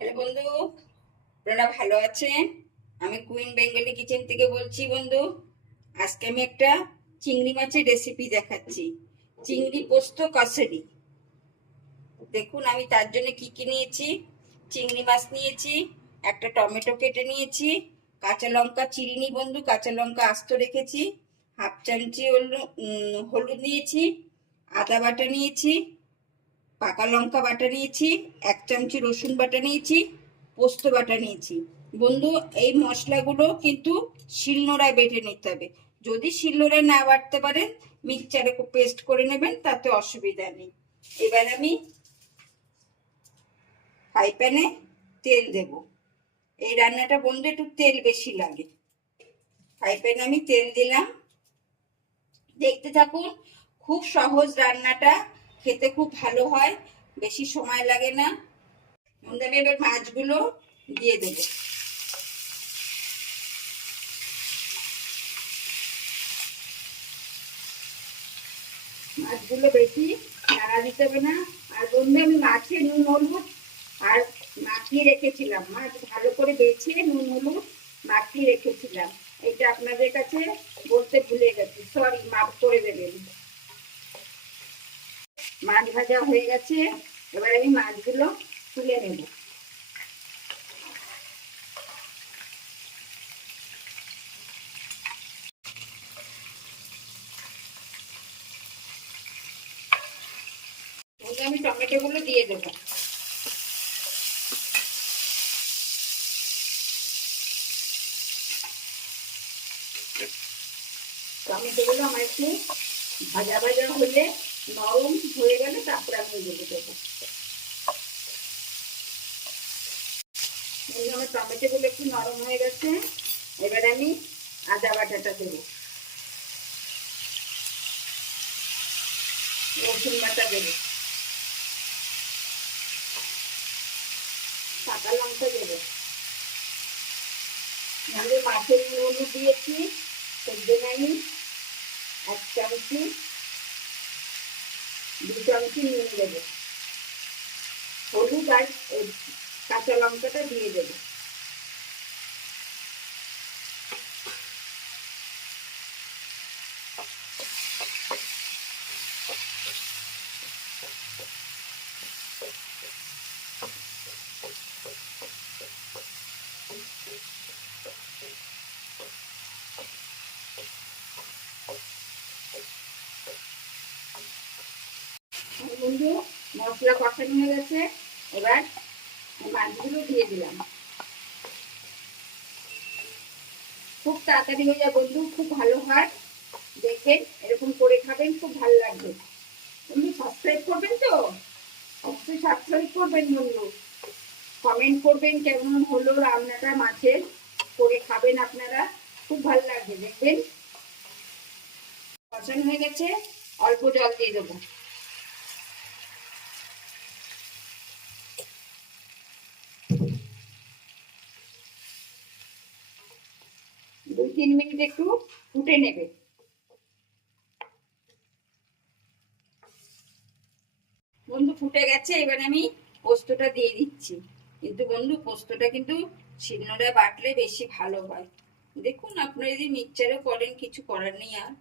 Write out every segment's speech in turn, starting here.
Hello বন্ধু, আপনারা ভালো আছেন? আমি কুইন বেঙ্গলি কিচেন থেকে বলছি বন্ধু, আজকে আমি একটা চিংড়ি মাছের রেসিপি দেখাচ্ছি। চিংড়ি পোস্ত কাসরি। দেখুন, আমি তার জন্য কি কি নিয়েছি। চিংড়ি মাছ নিয়েছি, একটা টমেটো কেটে নিয়েছি, কাঁচা লঙ্কা চিরিনি বন্ধু, কাঁচা লঙ্কা আস্ত রেখেছি, হাফ চামচি হলুদ নিয়েছি, আদা বাটা নিয়েছি পাকা লঙ্কা বাটা নিয়েছি, এক চামচি রসুন বাটা নিয়েছি, পোস্ত বাটা নিয়েছি। বন্ধু, এই মশলাগুলো কিন্তু শিলনোড়ায় বেটে নিতে হবে। যদি শিলনোড়ায় না বাটতে পারেন, মিক্সচারে পেস্ট করে নেবেন, তাতে অসুবিধা নেই। এবার আমি ফ্রাই প্যানে তেল দেব। এই রান্নাটা বন্ধু একটু তেল বেশি লাগে। ফ্রাই প্যানে আমি তেল দিলাম। দেখতে থাকুন, খুব সহজ রান্নাটা। খেতে খুব ভালো হয়, বেশি সময় লাগে না। বন্ধু আমি এবার মাছগুলো দিয়ে দেব। মাছগুলো বেশি নাড়া দিতে হবে না। আর বন্ধু, আমি মাছে নুন, হলুদ আর মাখিয়ে রেখেছিলাম। মাছ ভালো করে বেছে নুন, হলুদ মাখিয়ে রেখেছিলাম। এটা আপনাদের কাছে বলতে ভুলে গেছি সরি মাফ করে দেবেন মাছ ভাজা হয়ে গেছে। এবার আমি মাছগুলো তুলে নেব। আমি টমেটো গুলো দিয়ে দেবো। টমেটো গুলো আমার একটু ভাজা ভাজা হলে নরম হয়ে গেলে তারপরে আমি এগুলো দেবো আমার টমেটো গুলো একটু নরম হয়ে গেছে। এবার আমি আদা বাটাটা দেবো। রসুন বাটা দেবো। কাঁচা লঙ্কা দেবো। আমি মাছের নুন দিয়েছি এর জন্য আমি এক চামচি দু চামচি নুন দেবো হলুদ আর কাঁচা লঙ্কাটা দিয়ে দেবো আর বন্ধু মশলা কষানো হয়ে গেছে। এবার মাছগুলো দিয়ে দিলাম। খুব তাড়াতাড়ি হয়ে যায় বন্ধু, খুব ভালো হয়। দেখবেন এরকম করে খাবেন, খুব ভালো লাগবে। বন্ধু সাবস্ক্রাইব করবেন তো? অবশ্যই সাবস্ক্রাইব করবেন বন্ধু। কমেন্ট করবেন কেমন হলো রান্নাটা মাছের, করে খাবেন আপনারা। খুব ভালো লাগবে, দেখবেন। কষানো হয়ে গেছে, অল্প জল দিয়ে দেবো। তিন মিনিট একটু ফুটে নেবে। বন্ধু, ফুটে গেছে, এবার আমি পোস্তটা দিয়ে দিচ্ছি। কিন্তু বন্ধু, পোস্তটা কিন্তু শিলনোড়ায় বাটলে বেশি ভালো হয়। দেখুন, আপনারা যদি মিক্সচারে করেন, কিছু করার নেই আর।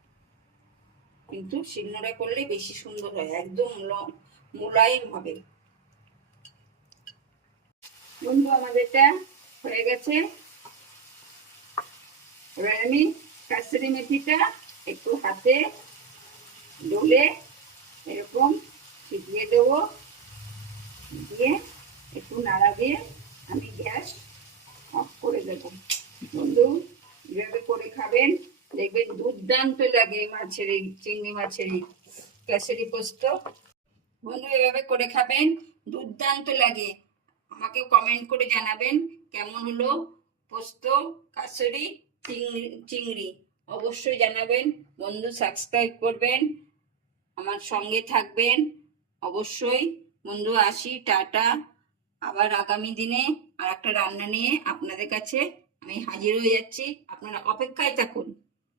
কিন্তু শিলনোড়া করলে বেশি সুন্দর হয়, একদম মোলায়েম হবে। বন্ধু, আমাদেরটা হয়ে গেছে। এবার আমি কাস্তারি মেথিটা একটু হাতে ডলে এরকম ছিটিয়ে দেবো। দিয়ে একটু নাড়া দিয়ে আমি গ্যাস অফ করে দেবো। বন্ধু, এভাবে করে খাবেন। দেখবেন দুর্দান্ত লাগে মাছের চিংড়ি মাছের এই পোস্ত। বন্ধু, এভাবে করে খাবেন, দুর্দান্ত লাগে। আমাকে কমেন্ট করে জানাবেন কেমন হলো পোস্ত, কাসরি? চিংড়ি চিংড়ি। অবশ্যই জানাবেন, বন্ধু সাবস্ক্রাইব করবেন, আমার সঙ্গে থাকবেন। অবশ্যই, বন্ধু আসি, টাটা। আবার আগামী দিনে আর একটা রান্না নিয়ে আপনাদের কাছে আমি হাজির হয়ে যাচ্ছি। আপনারা অপেক্ষায় থাকুন।